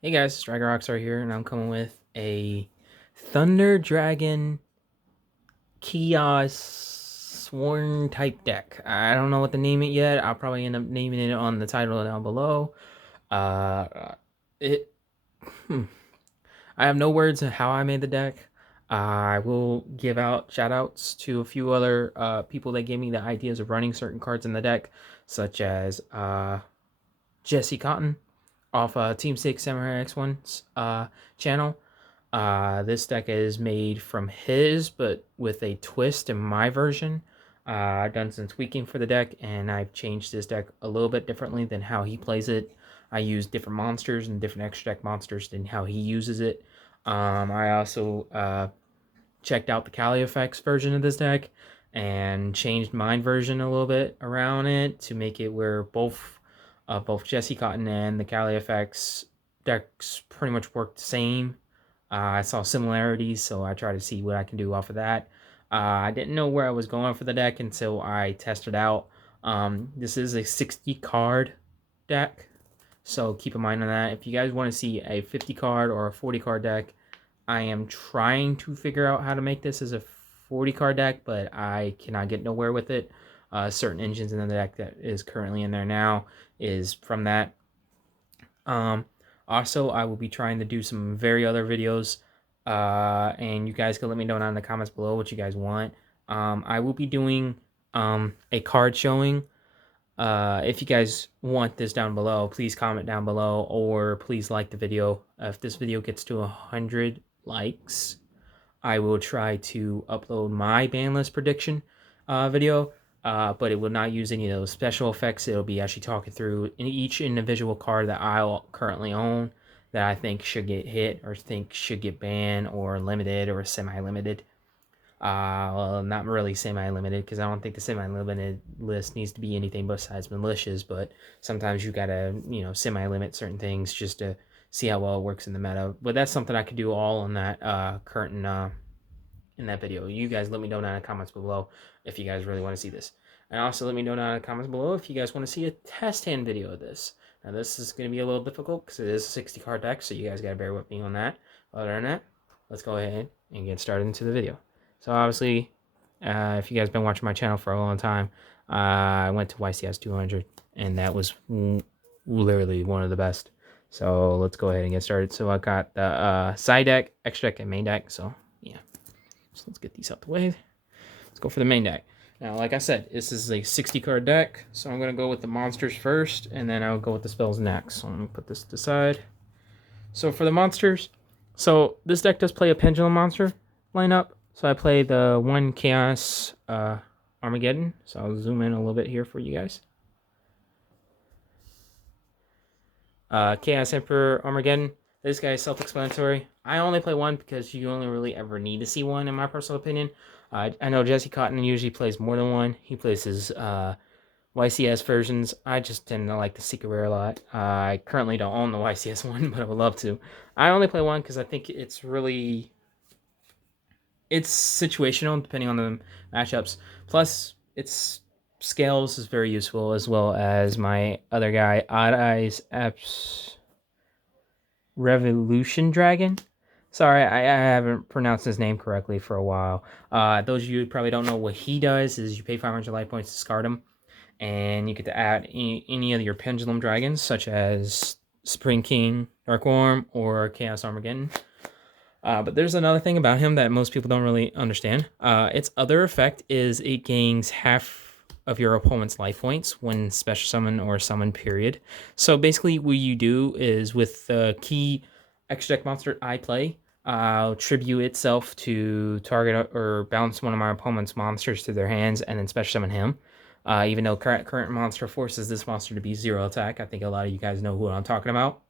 Hey guys, Striker Rockstar here, and I'm coming with a Thunder Dragon Chaos Sworn type deck. I don't know what to name it yet. I'll probably end up naming it on the title down below. Uh, it. Hmm. I have no words on how I made the deck. I will give out shout outs to a few other people that gave me the ideas of running certain cards in the deck, such as Jesse Cotton off Team 6 Samurai X1's channel. This deck is made from his, but with a twist in my version. I've done some tweaking for the deck, and I've changed this deck a little bit differently than how he plays it. I use different monsters and different extra deck monsters than how he uses it. I also checked out the Kali Effects version of this deck and changed my version a little bit around it to make it where both Jesse Cotton and the Kali Effects decks pretty much work the same. I saw similarities, so I tried to see what I can do off of that. I didn't know where I was going for the deck until I tested out. This is a 60 card deck, so keep in mind on that. If you guys want to see a 50 card or a 40 card deck, I am trying to figure out how to make this as a 40 card deck, but I cannot get nowhere with it. Certain engines in the deck that is currently in there now is from that. Um, Also, I will be trying to do some very other videos, and you guys can let me know down in the comments below what you guys want. I will be doing a card showing. If you guys want this down below, please comment down below or please like the video. If this video gets to 100 likes, I will try to upload my ban list prediction video, but it will not use any of those special effects. It'll be actually talking through each individual card that I currently own that I think should get hit or think should get banned or limited or semi-limited. Well, not really semi-limited because I don't think the semi-limited list needs to be anything besides malicious. But sometimes you gotta, semi-limit certain things just to see how well it works in the meta. But that's something I could do all on that current in that video. You guys let me know down in the comments below if you guys really want to see this. And also let me know down in the comments below if you guys want to see a test hand video of this. Now this is going to be a little difficult because it is a 60 card deck, so you guys got to bear with me on that. Other than that, let's go ahead and get started into the video. So obviously, if you guys been watching my channel for a long time, I went to YCS 200, and that was literally one of the best. So let's go ahead and get started. So I got the side deck, extra deck, and main deck. So yeah. So let's get these out the way. Let's go for the main deck. Now, like I said, this is a 60 card deck, so I'm going to go with the monsters first, and then I'll go with the spells next. So let me put this to the side. So for the monsters, so this deck does play a pendulum monster lineup. So I play the one Chaos Armageddon. So I'll zoom in a little bit here for you guys. Chaos Emperor Armageddon. This guy is self-explanatory. I only play one because you only really ever need to see one, in my personal opinion. I know Jesse Cotton usually plays more than one. He plays his YCS versions. I just tend to like the Secret Rare a lot. I currently don't own the YCS one, but I would love to. I only play one because I think it's situational depending on the matchups. Plus, its scales is very useful, as well as my other guy, Odd Eyes Apps Revolution Dragon. Sorry, I haven't pronounced his name correctly for a while. Those of you who probably don't know what he does is you pay 500 life points to discard him, and you get to add any of your pendulum dragons, such as Spring King, Darkworm, or Chaos Armageddon. But there's another thing about him that most people don't really understand. Its other effect is it gains half of your opponent's life points when special summon or summon period. So basically what you do is with the key extra deck monster I play, I'll tribute itself to target or bounce one of my opponent's monsters to their hands and then special summon him. Even though current monster forces this monster to be 0 attack. I think a lot of you guys know who I'm talking about.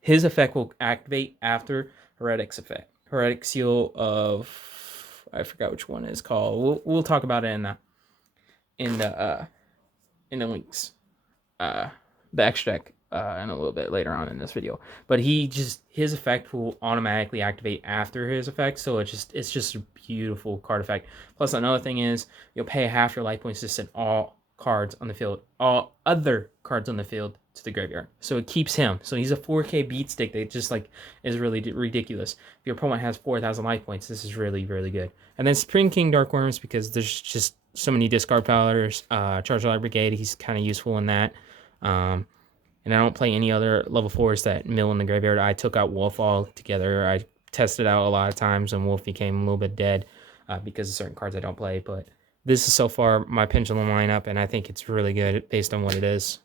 His effect will activate after Heretic's effect. Heretic Seal of, I forgot which one is called. We'll talk about it in the links. The extra deck in a little bit later on in this video. But his effect will automatically activate after his effect, so it's just a beautiful card effect. Plus another thing is you'll pay half your life points to send all cards on the field, all other cards on the field to the graveyard. So it keeps him. So he's a 4K beat stick that just like is really ridiculous. If your opponent has 4,000 life points, this is really, really good. And then Spring King Dark Worms, because there's just so many discard powers. Charge Light Brigade, he's kind of useful in that. And I don't play any other level 4s that mill in the graveyard. I took out Wolf altogether. I tested out a lot of times, and Wolf became a little bit dead because of certain cards I don't play. But this is so far my Pendulum lineup, and I think it's really good based on what it is.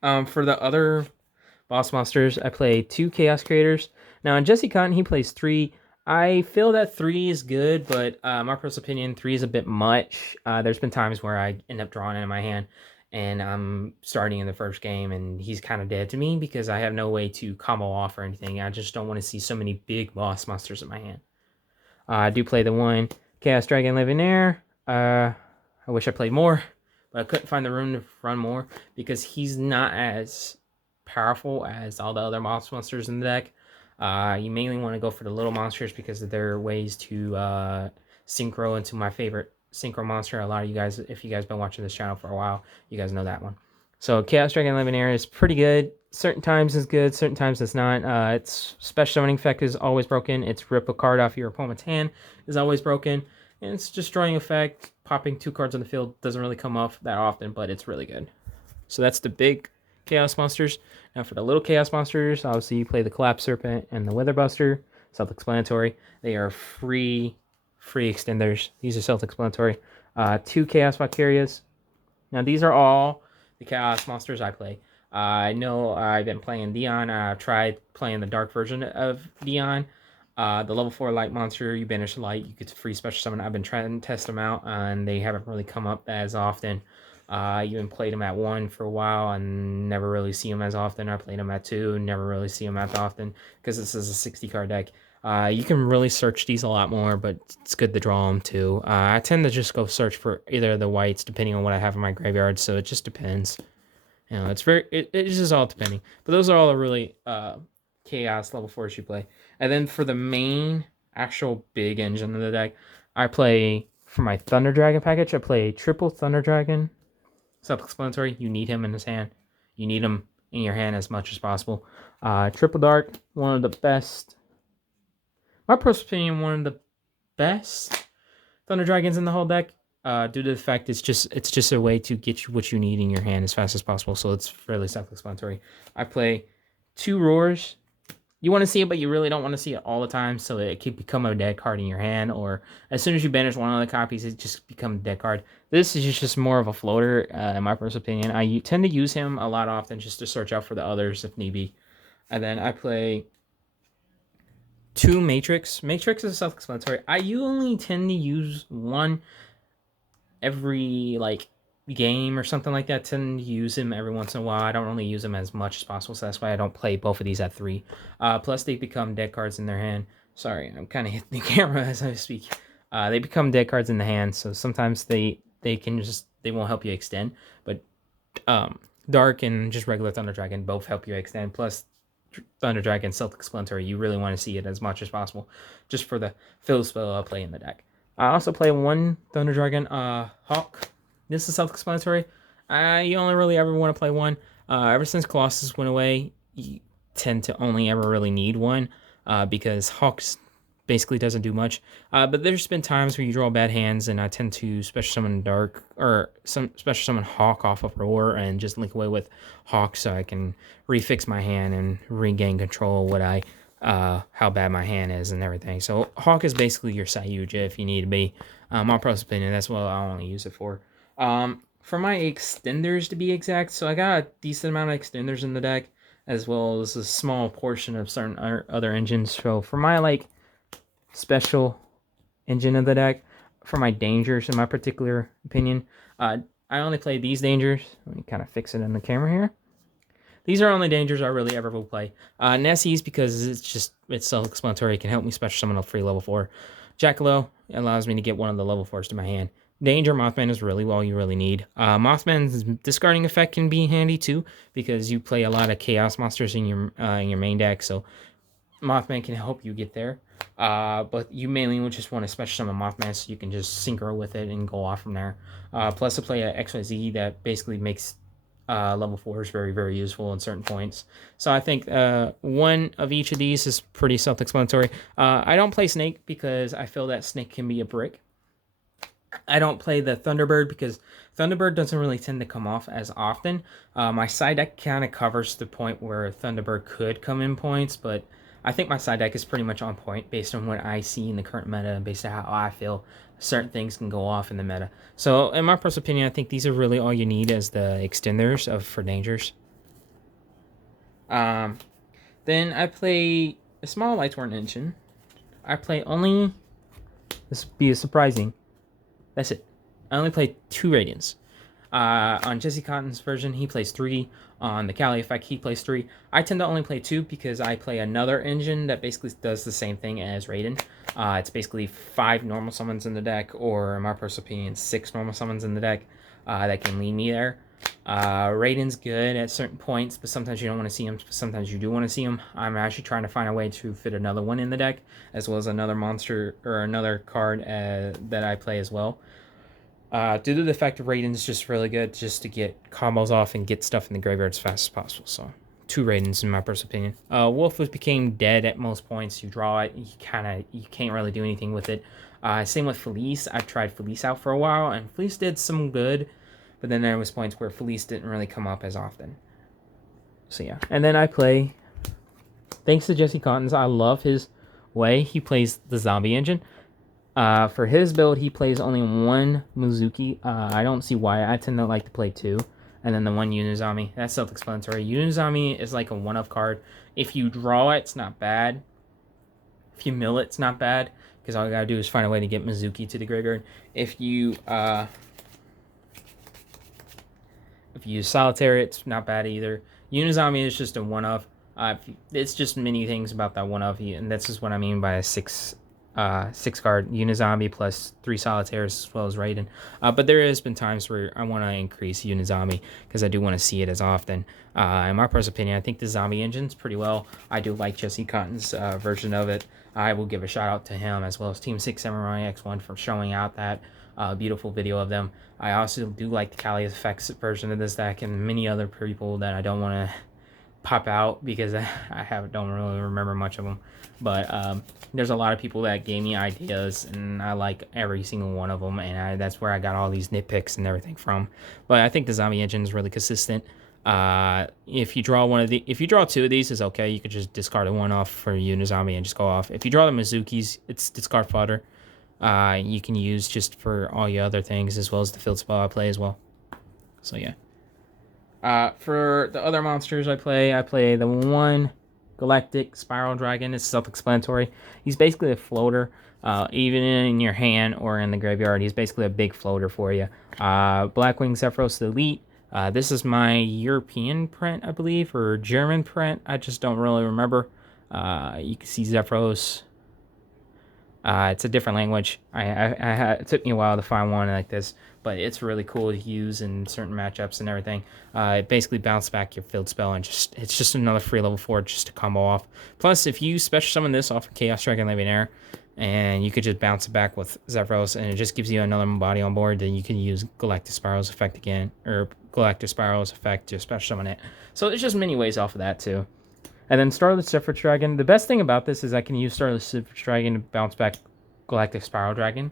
For the other boss monsters, I play 2 Chaos Creators. Now, in Jesse Cotton, he plays 3. I feel that 3 is good, but my personal opinion, 3 is a bit much. There's been times where I end up drawing it in my hand, and I'm starting in the first game, and he's kind of dead to me because I have no way to combo off or anything. I just don't want to see so many big boss monsters in my hand. I do play the 1 Chaos Dragon Legionnaire. I wish I played more, but I couldn't find the room to run more because he's not as powerful as all the other boss monsters in the deck. You mainly want to go for the little monsters because of their ways to synchro into my favorite synchro monster. A lot of you guys, if you guys been watching this channel for a while, you guys know that one. So Chaos Dragon Legionnaire is pretty good. Certain times is good, certain times it's not. Its special summoning effect is always broken. Its rip a card off your opponent's hand is always broken. And its destroying effect, popping 2 cards on the field, doesn't really come off that often, but it's really good. So that's the big Chaos monsters. Now for the little Chaos monsters, obviously you play the Collapse Serpent and the Witherbuster. Self-explanatory. They are free extenders. These are self-explanatory. 2 Chaos Valkyrias. Now these are all the Chaos monsters I play. I know I've been playing Dion. I've tried playing the dark version of Dion. The level 4 light monster, you banish light, you get free special summon. I've been trying to test them out, and they haven't really come up as often. I even played them at 1 for a while and never really see them as often. I played them at 2, never really see them as often because this is a 60 card deck. You can really search these a lot more, but it's good to draw them too. I tend to just go search for either of the whites depending on what I have in my graveyard, so it just depends. You know, it's just all depending. But those are all the really chaos level 4s you play. And then for the main actual big engine of the deck, I play for my Thunder Dragon package. I play triple Thunder Dragon. Self-explanatory. You need him in his hand. You need him in your hand as much as possible. Triple Dark, one of the best. My personal opinion, one of the best Thunder Dragons in the whole deck. Due to the fact it's just a way to get you what you need in your hand as fast as possible. So it's fairly self-explanatory. I play 2 Roars. You want to see it, but you really don't want to see it all the time, so it can become a dead card in your hand, or as soon as you banish one of the copies, it just becomes a dead card. This is just more of a floater, in my personal opinion. I tend to use him a lot often just to search out for the others if need be. And then I play 2 Matrix. Matrix is self-explanatory. I only tend to use 1 every, like, game or something like that. I tend to use him every once in a while. I don't really use him as much as possible, so that's why I don't play both of these at 3. Plus they become dead cards in their hand. Sorry, I'm kind of hitting the camera as I speak. They become dead cards in the hand, so sometimes they won't help you extend, but Dark and just regular Thunder Dragon both help you extend. Plus Thunder Dragon self-explanatory, you really want to see it as much as possible just for the fill spell I'll play in the deck. I also play 1 Thunder Dragon Hawk. This is self-explanatory. You only really ever want to play 1. Ever since Colossus went away, you tend to only ever really need 1 because Hawks basically doesn't do much. But there's been times where you draw bad hands, and I tend to special summon Dark or some special summon Hawk off of Roar and just link away with Hawk so I can refix my hand and regain control of what how bad my hand is and everything. So Hawk is basically your Sayuja if you need to be. My personal opinion, that's what I only use it for. For my extenders to be exact, so I got a decent amount of extenders in the deck, as well as a small portion of certain other engines. So for my like special engine of the deck, for my dangers in my particular opinion, I only play these dangers. Let me kind of fix it in the camera here. These are only dangers I really ever will play. Nessie's because it's self-explanatory. It can help me special summon a free level 4. Jackalow allows me to get one of the level 4s to my hand. Danger Mothman is really all you really need. Mothman's discarding effect can be handy too because you play a lot of chaos monsters in your main deck, so Mothman can help you get there. But you mainly would just want to special summon Mothman so you can just synchro with it and go off from there. Plus I play a XYZ that basically makes Level 4 is very, very useful in certain points. So I think one of each of these is pretty self-explanatory. I don't play Snake because I feel that Snake can be a brick. I don't play the Thunderbird because Thunderbird doesn't really tend to come off as often. My side deck kind of covers the point where Thunderbird could come in points, but I think my side deck is pretty much on point based on what I see in the current meta and based on how I feel certain things can go off in the meta. So, in my personal opinion, I think these are really all you need as the extenders for dangers. Then I play a small Lightsworn engine. I play only. This would be surprising. That's it. I only play 2 Radiants. On Jesse Cotton's version, he plays 3. On the Kali effect, he plays 3. I tend to only play 2 because I play another engine that basically does the same thing as Raiden. It's basically 5 normal summons in the deck, or in my personal opinion, 6 normal summons in the deck that can lead me there. Raiden's good at certain points, but sometimes you don't want to see him. Sometimes you do want to see him. I'm actually trying to find a way to fit another one in the deck, as well as another monster or another card that I play as well. Due to the fact that Raiden's just really good just to get combos off and get stuff in the graveyard as fast as possible. So 2 Raidens in my personal opinion. Wolf became dead at most points. You draw it, you can't really do anything with it. Same with Felice. I've tried Felice out for a while, and Felice did some good, but then there was points where Felice didn't really come up as often. So yeah, and then I play. Thanks to Jesse Cottons, I love his way he plays the zombie engine. For his build, he plays only 1 Mizuki. I don't see why. I tend to like to play 2. And then the 1 Unizami. That's self-explanatory. Unizami is like a one-of card. If you draw it, it's not bad. If you mill it, it's not bad. Because all you gotta do is find a way to get Mizuki to the graveyard. If you solitaire, it's not bad either. Unizami is just a one-of. It's just many things about that one-of. And that's just what I mean by a 6 card Unizami plus 3 solitaires as well as Raiden. But there has been times where I want to increase Unizami because I do want to see it as often. In my personal opinion, I think the zombie engine's pretty well. I do like Jesse Cotton's version of it. I will give a shout out to him as well as Team 6 Samurai X1 for showing out that beautiful video of them. I also do like the Kali Effects version of this deck and many other people that I don't want to pop out because I don't really remember much of them. But there's a lot of people that gave me ideas, and I like every single one of them, and that's where I got all these nitpicks and everything from. But I think the zombie engine is really consistent. If you draw 2 of these, is okay. You could just discard one off for Unizombie and just go off. If you draw the Mizukis, it's discard fodder. You can use just for all your other things as well as the field spell I play as well. So yeah. For the other monsters I play the 1 Galactic Spiral Dragon. It's self-explanatory. He's basically a floater. Even in your hand or in the graveyard, he's basically a big floater for you. Blackwing Zephyros Elite. This is my European print, I believe, or German print. I just don't really remember. You can see Zephyros. It's a different language. It took me a while to find one like this, but it's really cool to use in certain matchups and everything. It basically bounces back your field spell, and it's just another free level 4 just to combo off. Plus, if you special summon this off of Chaos Dragon Legionnaire, and you could just bounce it back with Zephyros, and it just gives you another body on board, then you can use Galactic Spiral's effect again, or Galactic Spiral's effect to special summon it. So there's just many ways off of that too. And then Starlit Zephyr Dragon. The best thing about this is I can use Starlit Zephyr Dragon to bounce back Galactic Spiral Dragon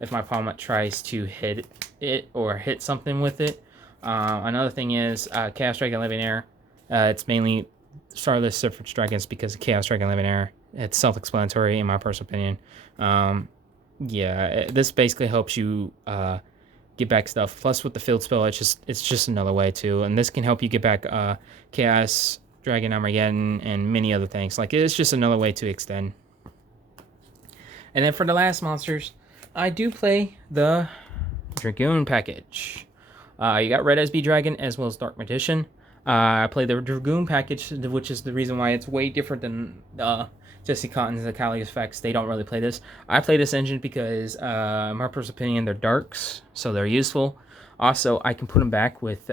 if my opponent tries to hit it or hit something with it. Another thing is Chaos Dragon Legionnaire. It's mainly Starlit Zephyr Dragons because of Chaos Dragon Legionnaire. It's self-explanatory in my personal opinion. Yeah, this basically helps you get back stuff. Plus with the field spell, it's just another way too. And this can help you get back Chaos Dragon Armageddon and many other things. Like, it's just another way to extend. And then for the last monsters, I do play the Dragoon package. You got Red SB Dragon as well as Dark Magician. I play the Dragoon package, which is the reason why it's way different than Jesse Cotton's the Kali effects. They don't really play this. I play this engine because, in my personal opinion, they're darks, so they're useful. Also, I can put them back with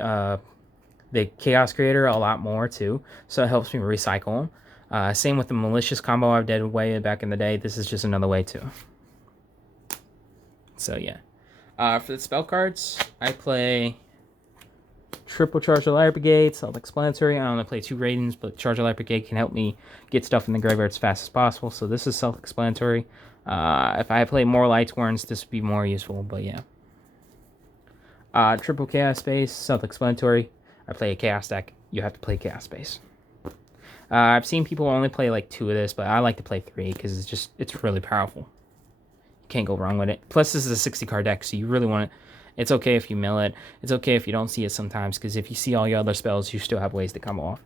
the Chaos Creator a lot more too, so it helps me recycle them. Same with the Malicious combo I did way back in the day. This is just another way too. So yeah. For the spell cards, I play triple Charge the Light Brigade, self-explanatory. I only play 2 Raidens, but Charge the Light Brigade can help me get stuff in the graveyard as fast as possible, so this is self-explanatory. If I play more Lightsworns, this would be more useful, but yeah. Triple Chaos Space, self-explanatory. I play a Chaos deck. You have to play Chaos Space. I've seen people only play like 2 of this, but I like to play 3 because it's really powerful. You can't go wrong with it. Plus, this is a 60 card deck, so you really want it. It's okay if you mill it. It's okay if you don't see it sometimes, because if you see all your other spells, you still have ways to come off.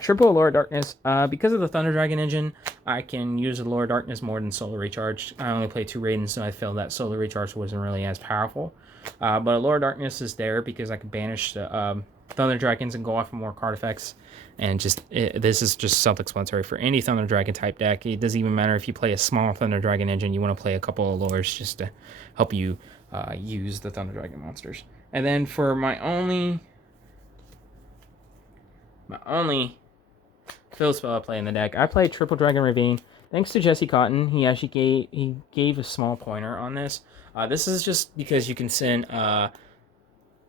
Triple Allure of Darkness. Because of the Thunder Dragon engine, I can use Allure of Darkness more than Solar Recharge. I only play 2 Raidens, so I feel that Solar Recharge wasn't really as powerful. But Allure of Darkness is there because I can banish the Thunder Dragons and go off for more card effects. And this is just self-explanatory for any Thunder Dragon type deck. It doesn't even matter if you play a small Thunder Dragon engine. You want to play a couple of Allures just to help you use the Thunder Dragon monsters. And then for my only fill spell I play in the deck, I play Triple Dragon Ravine. Thanks to Jesse Cotton, he actually gave a small pointer on this. This is just because you can send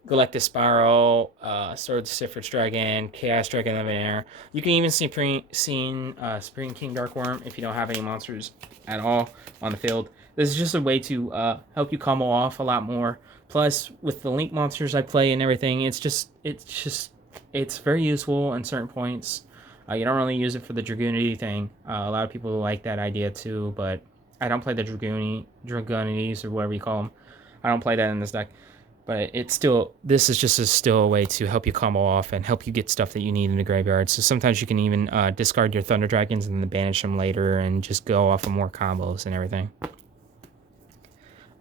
Galactic Spiral, Sword Ciphers Dragon, Chaos Dragon Levianer. You can even see Spring King Darkworm if you don't have any monsters at all on the field. This is just a way to help you combo off a lot more. Plus, with the Link monsters I play and everything, it's very useful in certain points. You don't really use it for the Dragoonity thing. A lot of people like that idea too, but I don't play the Dragoonities or whatever you call them. I don't play that in this deck. But this is just still a way to help you combo off and help you get stuff that you need in the graveyard. So sometimes you can even discard your Thunder Dragons and then banish them later and just go off of more combos and everything.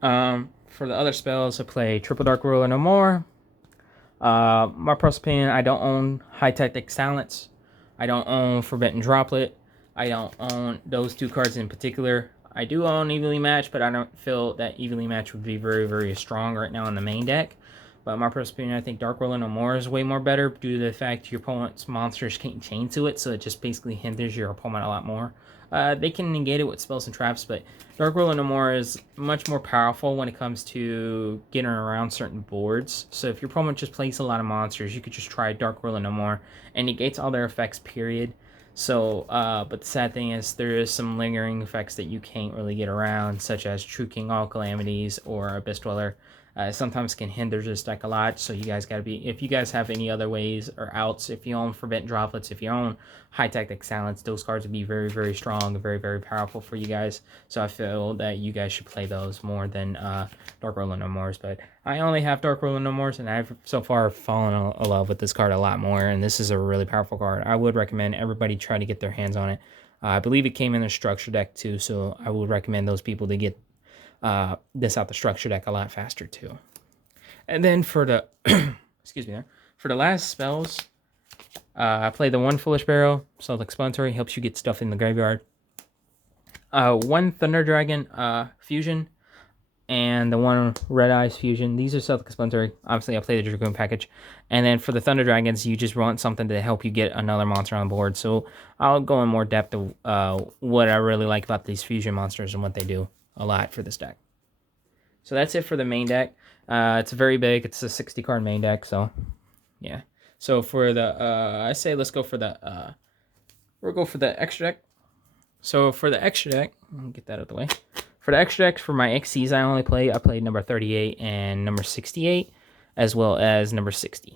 For the other spells, I play Triple Dark Ruler No More. My personal opinion, I don't own High Tactic Silence. I don't own Forbidden Droplet. I don't own those 2 cards in particular. I do own Evenly Matched, but I don't feel that Evenly Matched would be very, very strong right now in the main deck. But my personal opinion, I think Dark Ruler No More is way more better due to the fact your opponent's monsters can't chain to it, so it just basically hinders your opponent a lot more. They can negate it with spells and traps, but Dark Ruler No More is much more powerful when it comes to getting around certain boards. So if your opponent just plays a lot of monsters, you could just try Dark Ruler No More, and negates all their effects, period. So, but the sad thing is there is some lingering effects that you can't really get around, such as True King All Calamities or Abyss Dweller. Sometimes can hinder this deck a lot, so you guys gotta be, if you guys have any other ways or outs, if you own Forbidden Droplets, if you own High Tactic Silence, those cards would be very, very strong and very, very powerful for you guys. So I feel that you guys should play those more than Dark Ruler No Mores. But I only have Dark Ruler No Mores, and I've so far fallen in love with this card a lot more, and this is a really powerful card. I would recommend everybody try to get their hands on it. I believe it came in a structure deck too, so I would recommend those people to get this out the structure deck a lot faster too. And then for the excuse me there, for the last spells, I play the 1 Foolish Barrel, self-explanatory, helps you get stuff in the graveyard. 1 Thunder Dragon fusion, and the 1 Red Eyes fusion. These are self-explanatory. Obviously, I play the Dragoon package. And then for the Thunder Dragons, you just want something to help you get another monster on board. So I'll go in more depth of what I really like about these fusion monsters and what they do a lot for this deck. So that's it for the main deck. It's very big. It's a 60 card main deck. So yeah. So for the I say let's go for the we'll go for the extra deck. So for the extra deck, I'll get that out of the way. For the extra decks, for my XCs I played number 38 and number 68, as well as number 60.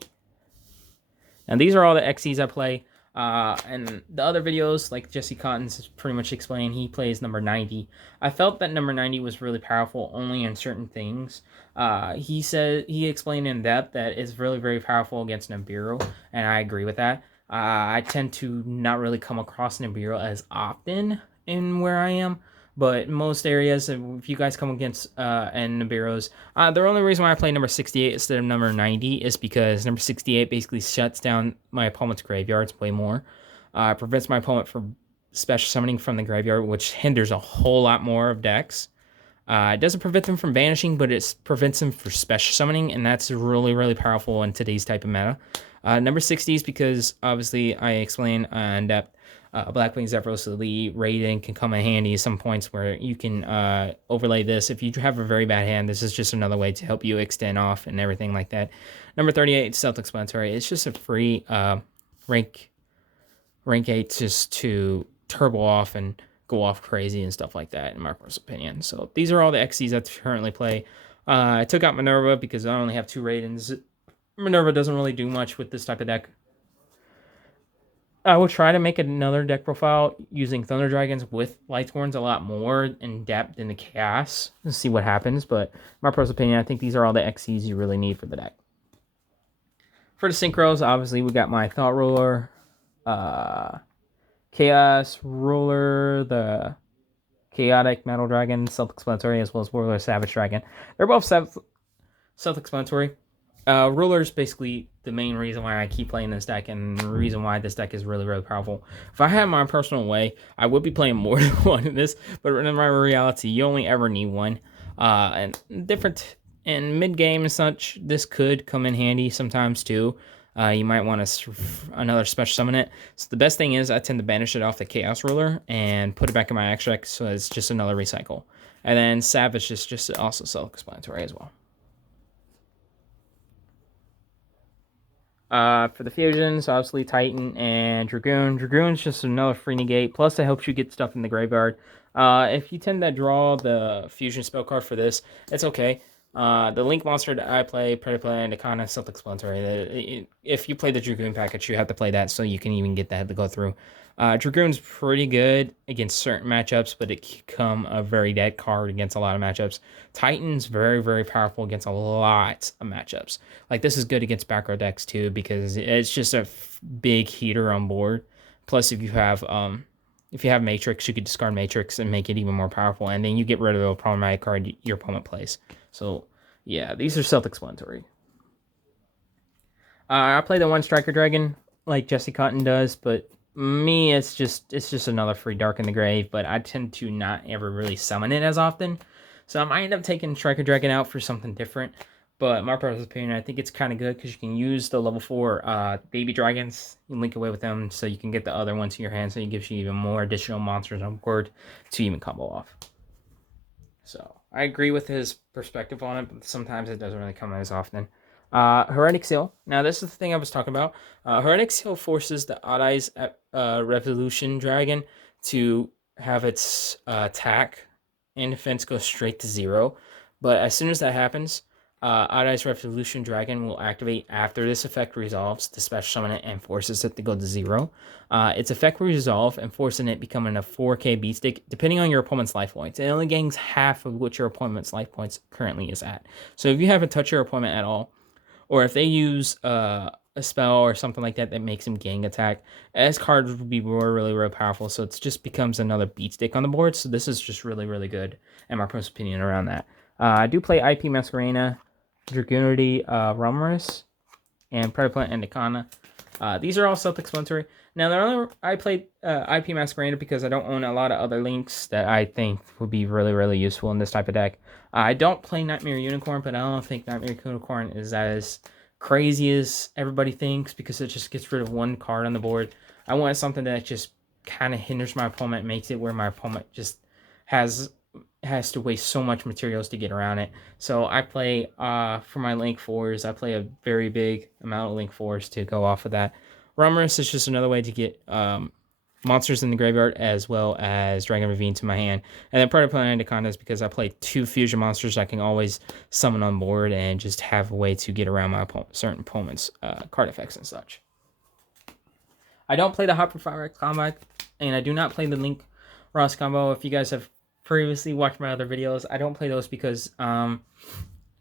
Now these are all the XCs I play. And the other videos, like Jesse Cotton's pretty much explained, he plays number 90. I felt that number 90 was really powerful only in certain things. He explained in depth that it's really very powerful against Nibiru, and I agree with that. I tend to not really come across Nibiru as often in where I am, but most areas, if you guys come against and Nibiru's, the only reason why I play number 68 instead of number 90 is because number 68 basically shuts down my opponent's graveyards way more. Prevents my opponent from special summoning from the graveyard, which hinders a whole lot more of decks. It doesn't prevent them from banishing, but it prevents them from special summoning, and that's really, really powerful in today's type of meta. Number 60 is because, obviously, I explained in depth, Blackwing Zephyros Elite Raiden can come in handy at some points where you can overlay this. If you have a very bad hand, this is just another way to help you extend off and everything like that. Number 38, self-explanatory. It's just a free rank 8 just to turbo off and go off crazy and stuff like that, in my personal opinion. So these are all the XCs I currently play. I took out Minerva because I only have 2 Raidens. Minerva doesn't really do much with this type of deck. I will try to make another deck profile using Thunder Dragons with Lightsworns a lot more in depth in the Chaos and see what happens. But my personal opinion, I think these are all the XCs you really need for the deck. For the Synchros, obviously we got my Thought Ruler, Chaos Ruler, the Chaotic Metal Dragon, self-explanatory, as well as Ruler Savage Dragon. They're both self-explanatory. Ruler is basically the main reason why I keep playing this deck, and the reason why this deck is really, really powerful. If I had my personal way, I would be playing more than one of this, but in my reality, you only ever need one. And different in mid-game and such, this could come in handy sometimes too. You might want to another special summon it. So the best thing is I tend to banish it off the Chaos Ruler and put it back in my extract, so it's just another recycle. And then Savage is just also self-explanatory as well. For the fusions, obviously Titan and Dragoon. Dragoon's just another free negate, plus it helps you get stuff in the graveyard. If you tend to draw the fusion spell card for this, it's okay. The Link monster that I play, Predator and Akana, self-explanatory. If you play the Dragoon package, you have to play that so you can even get that to go through. Dragoon's pretty good against certain matchups, but it can become a very dead card against a lot of matchups. Titan's very, very powerful against a lot of matchups. Like, this is good against back row decks too, because it's just a big heater on board. Plus, if you have Matrix, you could discard Matrix and make it even more powerful, and then you get rid of the problematic card your opponent plays. So, yeah, these are self-explanatory. I play the one Striker Dragon like Jesse Cotton does, but me, it's just another free Dark in the Grave, but I tend to not ever really summon it as often. So I might end up taking Striker Dragon out for something different. But my personal opinion, I think it's kind of good because you can use the level 4 baby dragons and link away with them so you can get the other ones in your hand, so it gives you even more additional monsters on board to even combo off. So I agree with his perspective on it, but sometimes it doesn't really come as often. Heretic Seal. Now, this is the thing I was talking about. Heretic Seal forces the Odd Eyes Revolution Dragon to have its attack and defense go straight to 0. But as soon as that happens, Odd Eyes Revolution Dragon will activate after this effect resolves to special summon it and forces it to go to 0. Its effect will resolve and forcing it becoming a 4k beat stick, depending on your opponent's life points. It only gains half of what your opponent's life points currently is at. So if you haven't touched your opponent at all, or if they use a spell or something like that that makes him gang attack, S card would be really, really powerful. So it just becomes another beat stick on the board. So this is just really, really good, in my personal opinion, around that. I do play IP Masquerena, Dragoonity, Rumorous, and Predator and Nikana. These are all self-explanatory. Now, I played IP Masquerena because I don't own a lot of other links that I think would be really, really useful in this type of deck. I don't play Nightmare Unicorn, but I don't think Nightmare Unicorn is as crazy as everybody thinks because it just gets rid of one card on the board. I want something that just kind of hinders my opponent, makes it where my opponent just has to waste so much materials to get around it. So I play, for my Link 4s, I play a very big amount of Link 4s to go off of that. Rumorous is just another way to get monsters in the graveyard as well as Dragon Ravine to my hand. And then Predator and Anaconda is because I play 2 fusion monsters I can always summon on board and just have a way to get around my certain opponent's card effects and such. I don't play the Hopper Fire combo, and I do not play the Link Ross combo. If you guys have previously watched my other videos, I don't play those because the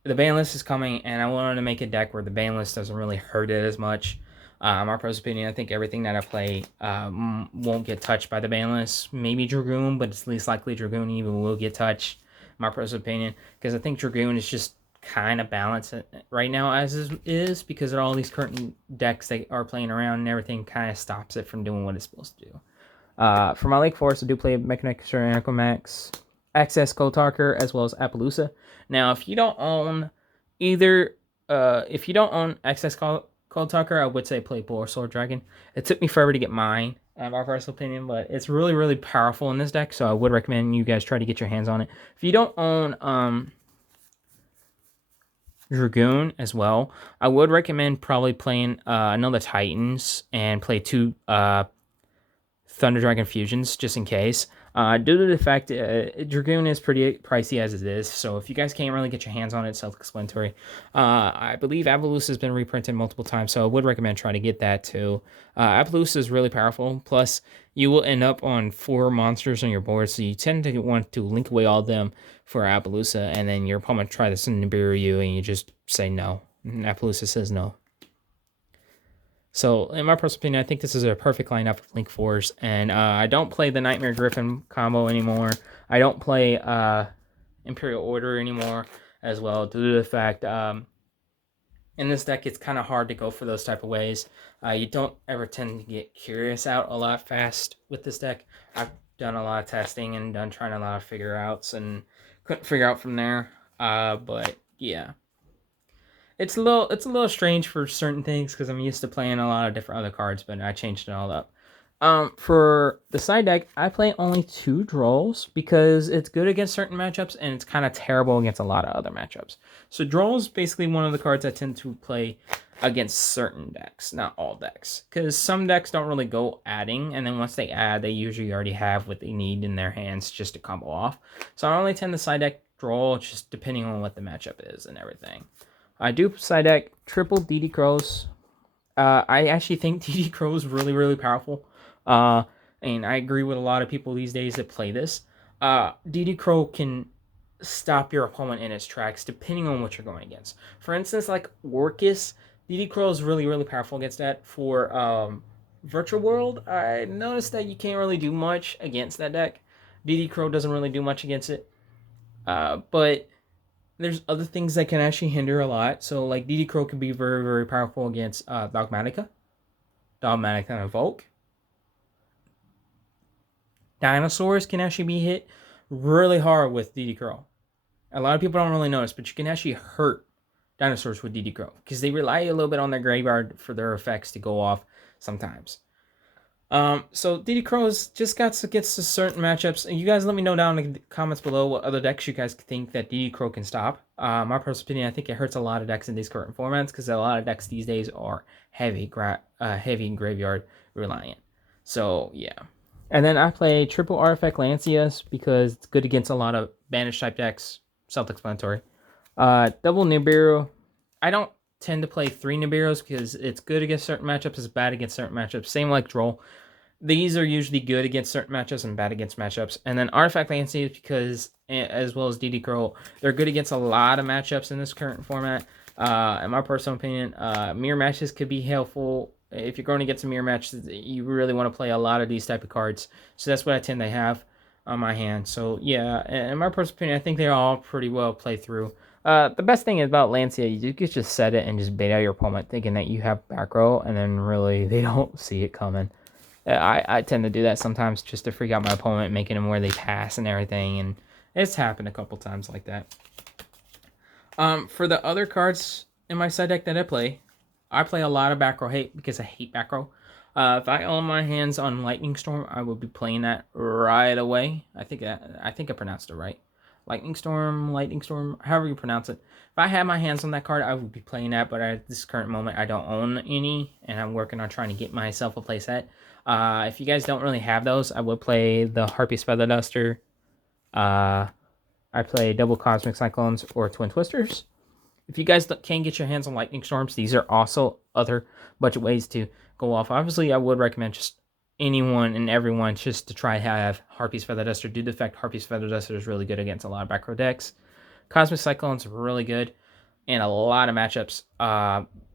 ban list is coming, and I wanted to make a deck where the ban list doesn't really hurt it as much. My personal opinion, I think everything that I play won't get touched by the ban list. Maybe Dragoon, but it's least likely Dragoon even will get touched, my personal opinion, because I think Dragoon is just kind of balanced right now as is because of all these current decks that are playing around and everything kind of stops it from doing what it's supposed to do. For my Lake Forest, I do play Mechanic and Aquamax, Access Cold Talker, as well as Appaloosa. Now, if you don't own Access Cold Talker, I would say play Boar Sword Dragon. It took me forever to get mine, my personal opinion, but it's really, really powerful in this deck, so I would recommend you guys try to get your hands on it. If you don't own Dragoon as well, I would recommend probably playing another Titans and play 2 Thunder Dragon Fusions just in case. Due to the fact Dragoon is pretty pricey as it is, so if you guys can't really get your hands on it, self-explanatory. I believe Avalus has been reprinted multiple times, so I would recommend trying to get that too. Avalus is really powerful, plus you will end up on 4 monsters on your board, so you tend to want to link away all of them for Appaloosa, and then your opponent try to Nibiru you, and you just say no. And Appaloosa says no. So, in my personal opinion, I think this is a perfect lineup of Link 4s. And I don't play the Nightmare Griffin combo anymore. I don't play Imperial Order anymore as well, due to the fact in this deck it's kind of hard to go for those type of ways. You don't ever tend to get Curious out a lot fast with this deck. I've done a lot of testing and trying a lot of figure outs and couldn't figure out from there. But yeah. It's a little strange for certain things because I'm used to playing a lot of different other cards, but I changed it all up. For the side deck, I play only 2 Drolls because it's good against certain matchups and it's kind of terrible against a lot of other matchups. So Droll is basically one of the cards I tend to play against certain decks, not all decks, because some decks don't really go adding, and then once they add, they usually already have what they need in their hands just to combo off. So I only tend to side deck Droll just depending on what the matchup is and everything. I do side deck triple DD Crows. I actually think DD Crow is really, really powerful. And I agree with a lot of people these days that play this. DD Crow can stop your opponent in its tracks depending on what you're going against. For instance, like Orcus, DD Crow is really, really powerful against that. For Virtual World, I noticed that you can't really do much against that deck. DD Crow doesn't really do much against it. But there's other things that can actually hinder a lot. So, like, DD Crow can be very, very powerful against Dogmatica and Evoke. Dinosaurs can actually be hit really hard with DD Crow. A lot of people don't really notice, but you can actually hurt dinosaurs with DD Crow because they rely a little bit on their graveyard for their effects to go off sometimes. So DD Crows just got to get to certain matchups, and you guys let me know down in the comments below what other decks you guys think that DD Crow can stop. My personal opinion, I think it hurts a lot of decks in these current formats because a lot of decks these days are heavy graveyard reliant. So yeah, and then I play triple Artifact Lancias because it's good against a lot of banish type decks. Self-explanatory. Double Nibiru. I don't tend to play 3 Nibiros because it's good against certain matchups, it's bad against certain matchups. Same like Droll. These are usually good against certain matchups and bad against matchups. And then Artifact Lanciers because, as well as DD Crow, they're good against a lot of matchups in this current format. In my personal opinion, mirror matches could be helpful. If you're going to get some mirror matches, you really want to play a lot of these type of cards. So that's what I tend to have on my hand. So yeah, in my personal opinion, I think they're all pretty well played through. The best thing about Lancia, you can just set it and just bait out your opponent thinking that you have back row, and then really they don't see it coming. I tend to do that sometimes just to freak out my opponent, making them where they pass and everything, and it's happened a couple times like that. For the other cards in my side deck that I play a lot of back row hate because I hate back row. If I own my hands on Lightning Storm, I would be playing that right away. I think I pronounced it right. Lightning Storm, however you pronounce it. If I had my hands on that card, I would be playing that, but at this current moment, I don't own any, and I'm working on trying to get myself a playset. If you guys don't really have those, I would play the Harpy's Feather Duster. I play double Cosmic Cyclones or Twin Twisters. If you guys can get your hands on Lightning Storms, these are also other budget ways to go off. Obviously, I would recommend just anyone and everyone just to try to have Harpy's Feather Duster due to the fact Harpy's Feather Duster is really good against a lot of back row decks. Cosmic Cyclone's really good in a lot of matchups,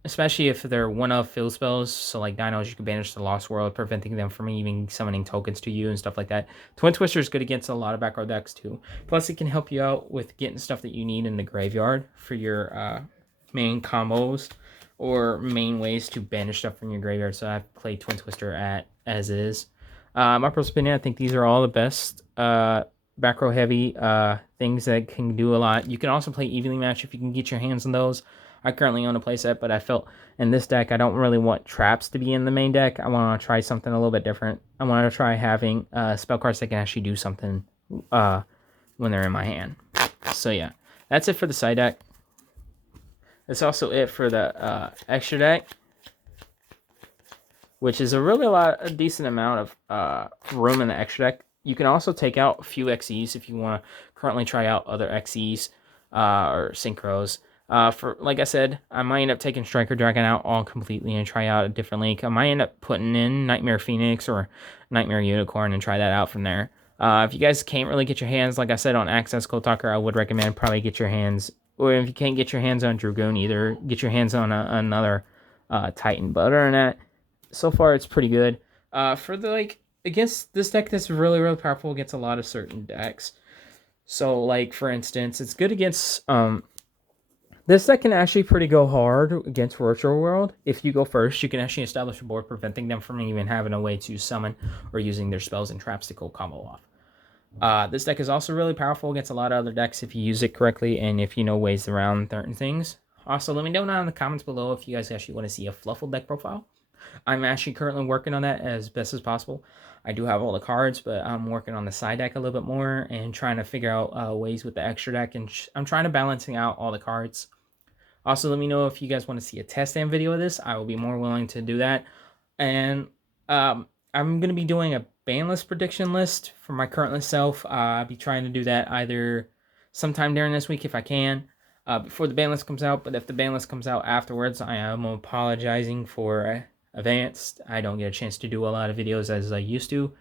especially if they're one-of field spells. So like Dinos, you can banish the Lost World, preventing them from even summoning tokens to you and stuff like that. Twin Twister is good against a lot of back row decks too. Plus, it can help you out with getting stuff that you need in the graveyard for your main combos or main ways to banish stuff from your graveyard. So I've played Twin Twister as is. My personal opinion, I think these are all the best back row heavy things that can do a lot. You can also play Evenly Match if you can get your hands on those. I currently own a playset, but I felt in this deck I don't really want traps to be in the main deck. I want to try something a little bit different. I want to try having spell cards that can actually do something when they're in my hand. So yeah, that's it for the side deck. That's also it for the extra deck, which is a decent amount of room in the extra deck. You can also take out a few XEs if you want to currently try out other XEs or synchros. For like I said, I might end up taking Striker Dragon out all completely and try out a different link. I might end up putting in Nightmare Phoenix or Nightmare Unicorn and try that out from there. If you guys can't really get your hands, like I said, on Access Cold Talker, I would recommend probably get your hands, or if you can't get your hands on Dragoon either, get your hands on another Titan. But other than that, so far it's pretty good. For the against this deck that's really powerful against a lot of certain decks. So like for instance, it's good against this deck can actually pretty go hard against Virtual World. If you go first, you can actually establish a board preventing them from even having a way to summon or using their spells and traps to combo off. This deck is also really powerful against a lot of other decks if you use it correctly and if you know ways around certain things. Also, let me know down in the comments below if you guys actually want to see a Fluffle deck profile. I'm actually currently working on that as best as possible. I do have all the cards, but I'm working on the side deck a little bit more and trying to figure out ways with the extra deck. And I'm trying to balancing out all the cards. Also, let me know if you guys want to see a test stand video of this. I will be more willing to do that. And I'm going to be doing a ban list prediction list for my current self. I'll be trying to do that either sometime during this week if I can, before the ban list comes out. But if the ban list comes out afterwards, I am apologizing for advanced. I don't get a chance to do a lot of videos as I used to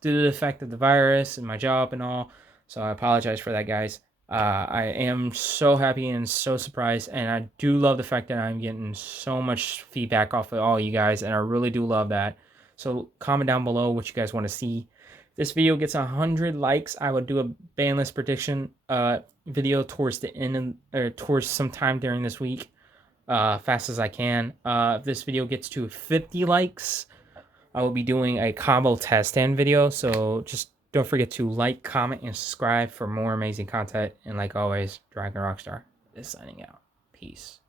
due to the effect of the virus and my job and all. So I apologize for that, guys. I am so happy and so surprised, and I do love the fact that I'm getting so much feedback off of all you guys, and I really do love that. So comment down below what you guys want to see. If this video gets 100 likes, I would do a ban list prediction video towards the end or towards sometime during this week, fast as I can. If this video gets to 50 likes, I will be doing a combo test stand video. So just don't forget to like, comment, and subscribe for more amazing content. And like always, Dragon Rockstar is signing out. Peace.